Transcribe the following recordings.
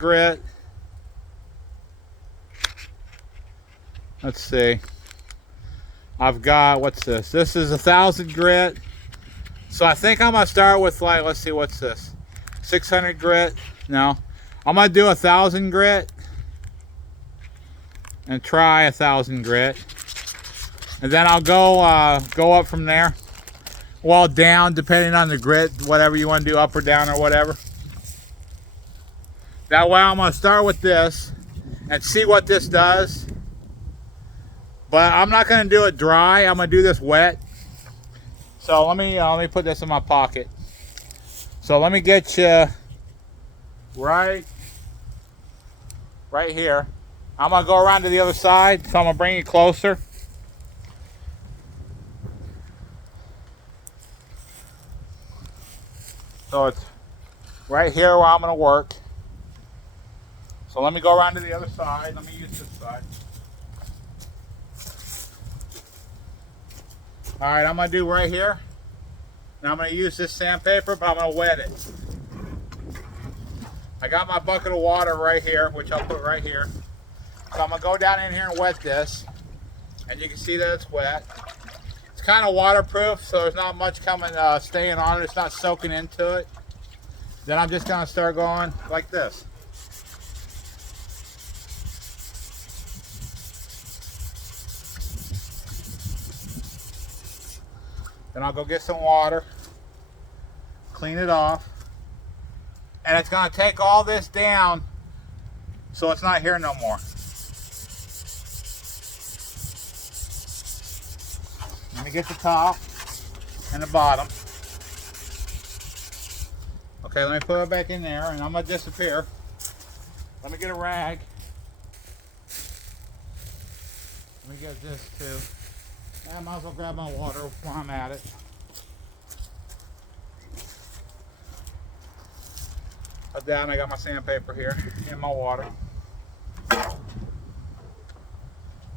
grit. Let's see. I've got, what's this? This is 1,000 grit. So I think I'm gonna start with, like, let's see, what's this? 600 grit? No. I'm gonna do 1,000 grit and try 1,000 grit. And then I'll go up from there. Well, down, depending on the grit, whatever you want to do, up or down or whatever. That way I'm gonna start with this and see what this does. But I'm not gonna do it dry. I'm gonna do this wet. So let me put this in my pocket. So let me get you right here. I'm gonna go around to the other side. So I'm gonna bring you closer. So it's right here where I'm gonna work. So let me go around to the other side. Let me use this side. All right, I'm gonna do right here. Now I'm gonna use this sandpaper, but I'm gonna wet it. I got my bucket of water right here, which I'll put right here. So I'm gonna go down in here and wet this. And you can see that it's wet. It's kind of waterproof, so there's not much coming, staying on it. It's not soaking into it. Then I'm just gonna start going like this. Then I'll go get some water, clean it off, and it's gonna take all this down so it's not here no more. Let me get the top and the bottom. Okay, let me put it back in there and I'm gonna disappear. Let me get a rag. Let me get this too. I might as well grab my water while I'm at it. Up down, I got my sandpaper here and my water.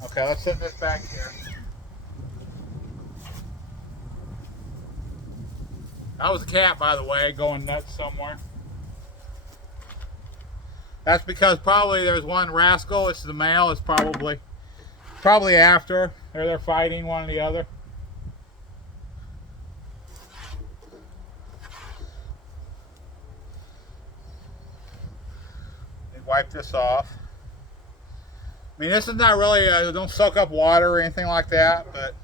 Okay, let's set this back here. That was a cat, by the way, going nuts somewhere. That's because probably there's one rascal. It's the male. It's probably after. Or they're fighting one or the other. Wipe this off. I mean, this is not really, don't soak up water or anything like that, but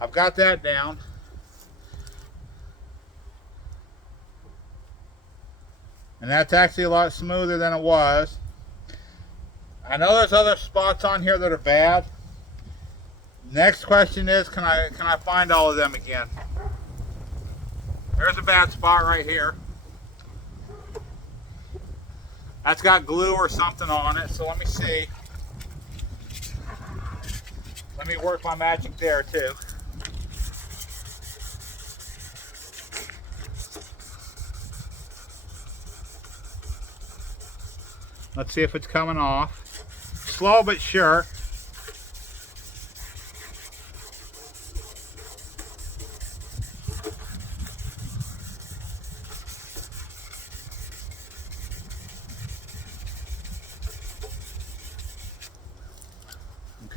I've got that down. And that's actually a lot smoother than it was. I know there's other spots on here that are bad. Next question is, can I find all of them again? There's a bad spot right here. That's got glue or something on it, so let me see. Let me work my magic there too. Let's see if it's coming off. Slow but sure.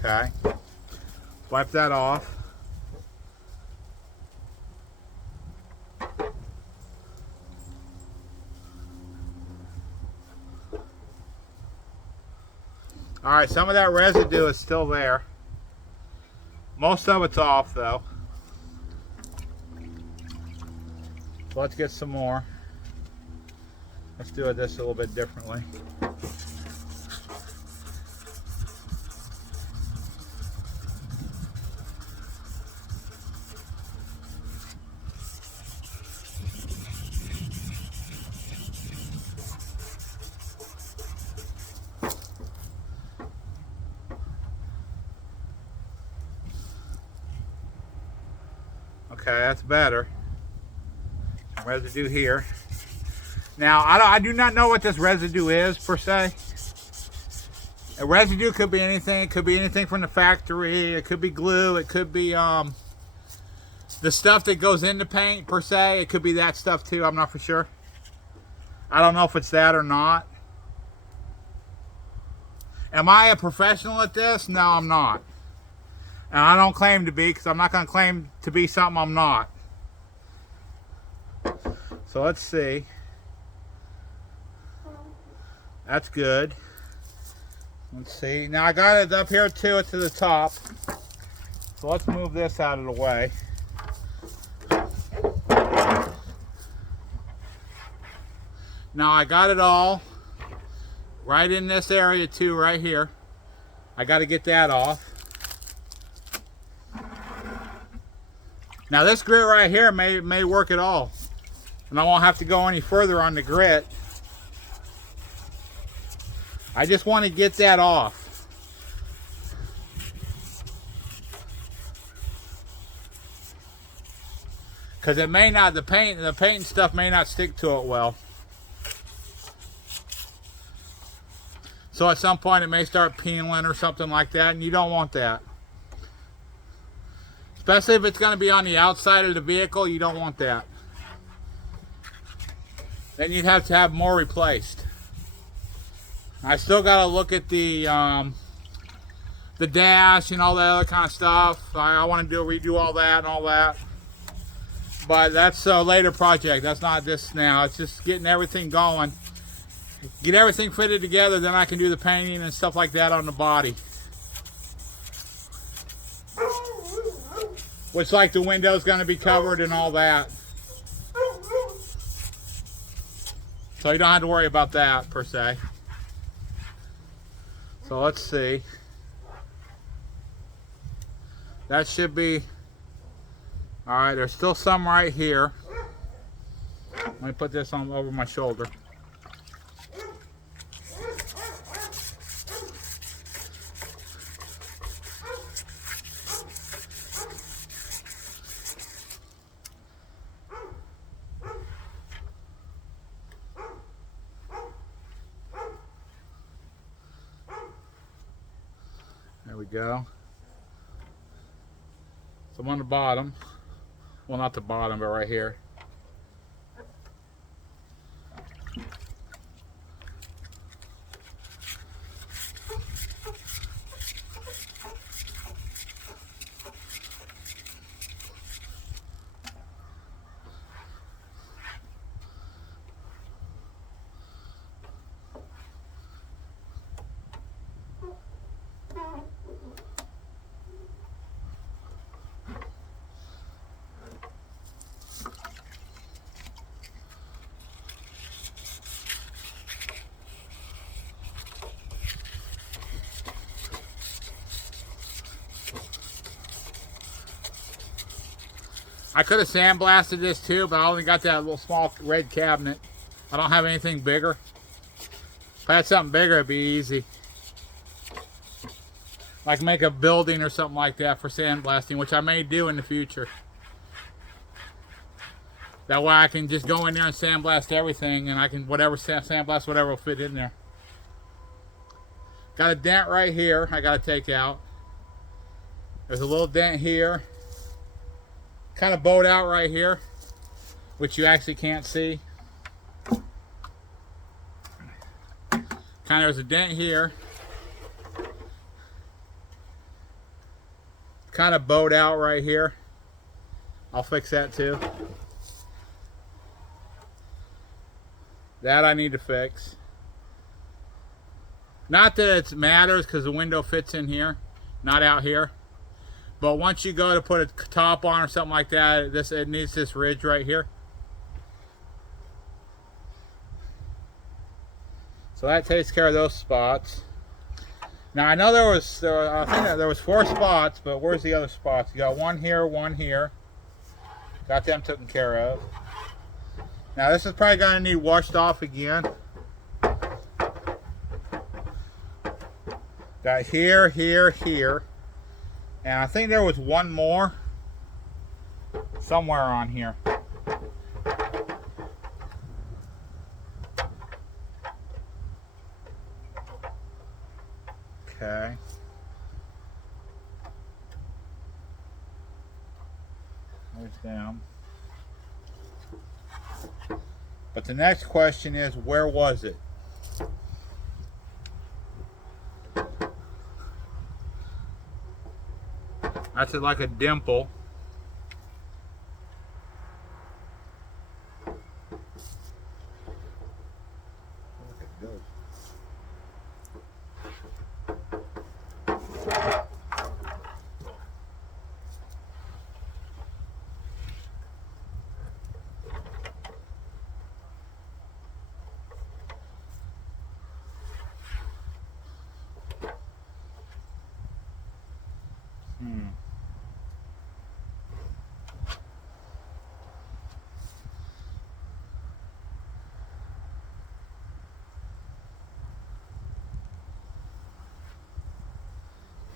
Okay. Wipe that off. Alright, some of that residue is still there. Most of it's off though. So let's get some more. Let's do this a little bit differently. Okay, that's better. Residue here. Now, I do not know what this residue is per se. A residue could be anything. It could be anything from the factory. It could be glue. It could be the stuff that goes into paint per se. It could be that stuff too. I'm not for sure. I don't know if it's that or not. Am I a professional at this? No, I'm not. And I don't claim to be, because I'm not going to claim to be something I'm not. So let's see. That's good. Let's see. Now I got it up here too, to the top. So let's move this out of the way. Now I got it all right in this area too, right here. I got to get that off. Now this grit right here may work at all, and I won't have to go any further on the grit. I just want to get that off. Because it may not, the paint and stuff may not stick to it well. So at some point it may start peeling or something like that, and you don't want that. Especially if it's going to be on the outside of the vehicle, you don't want that. Then you'd have to have more replaced. I still got to look at the dash and all that other kind of stuff. I want to redo all that and all that. But that's a later project. That's not this now. It's just getting everything going. Get everything fitted together, then I can do the painting and stuff like that on the body. Which, like, the window's going to be covered and all that. So you don't have to worry about that, per se. So let's see. That should be... Alright, there's still some right here. Let me put this on over my shoulder. There we go. So I'm on the bottom. Well, not the bottom, but right here. I could have sandblasted this too, but I only got that little small red cabinet. I don't have anything bigger. If I had something bigger, it'd be easy. Like make a building or something like that for sandblasting, which I may do in the future. That way I can just go in there and sandblast everything, and I can sandblast whatever will fit in there. Got a dent right here I gotta take out. There's a little dent here. Kind of bowed out right here, which you actually can't see. There's a dent here. Kind of bowed out right here. I'll fix that too. That I need to fix. Not that it matters because the window fits in here, not out here. But once you go to put a top on or something like that, it needs this ridge right here. So that takes care of those spots. Now I know I think that there was 4 spots, but where's the other spots? You got one here, one here. Got them taken care of. Now this is probably going to need washed off again. Got here, here, here. And I think there was one more somewhere on here. Okay. There's them. But the next question is, where was it? That's like a dimple.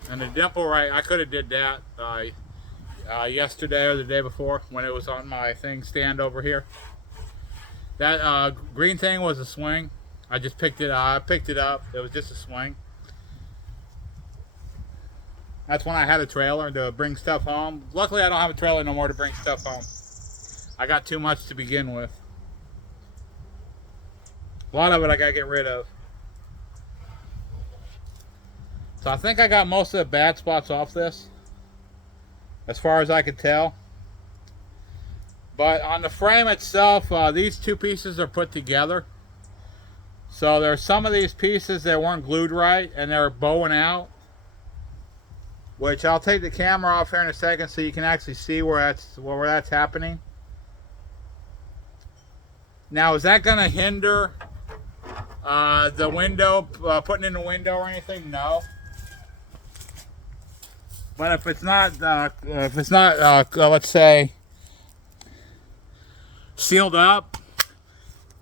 And the dimple, right, I could have did that yesterday or the day before when it was on my thing stand over here. That green thing was a swing. I just picked it up. I picked it up. It was just a swing. That's when I had a trailer to bring stuff home. Luckily, I don't have a trailer no more to bring stuff home. I got too much to begin with. A lot of it I gotta get rid of. So I think I got most of the bad spots off this, as far as I could tell. But on the frame itself, these two pieces are put together. So there's some of these pieces that weren't glued right and they're bowing out. Which I'll take the camera off here in a second so you can actually see where that's happening. Now, is that going to hinder the window, putting in the window or anything? No. But if it's not, let's say, sealed up,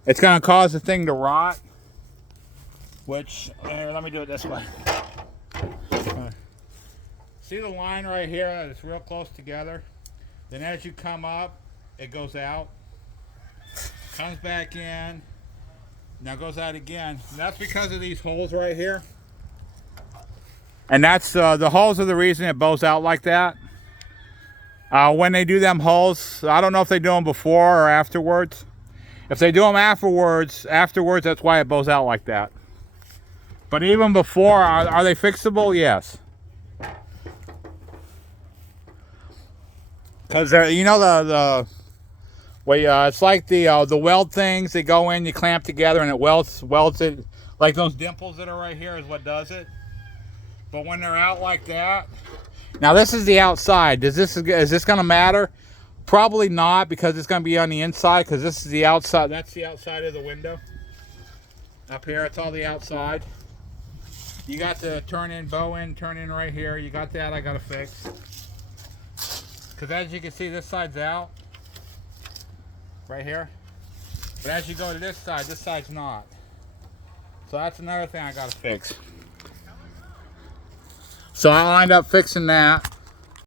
it's going to cause the thing to rot. Which, here, let me do it this way. See the line right here? It's real close together. Then as you come up, it goes out, comes back in, now goes out again. And that's because of these holes right here. And that's the holes are the reason it bows out like that. When they do them holes, I don't know if they do them before or afterwards. If they do them afterwards, that's why it bows out like that. But even before, are they fixable? Yes. Because you know it's like the weld things. They go in, you clamp together, and it welds it. Like those dimples that are right here is what does it. But when they're out like that, now this is the outside. Is this going to matter? Probably not, because it's going to be on the inside. Because this is the outside. That's the outside of the window. Up here, it's all the outside. You got the turn in right here. You got that. I got to fix. Because as you can see, this side's out. Right here. But as you go to this side's not. So that's another thing I got to fix. So I'll end up fixing that.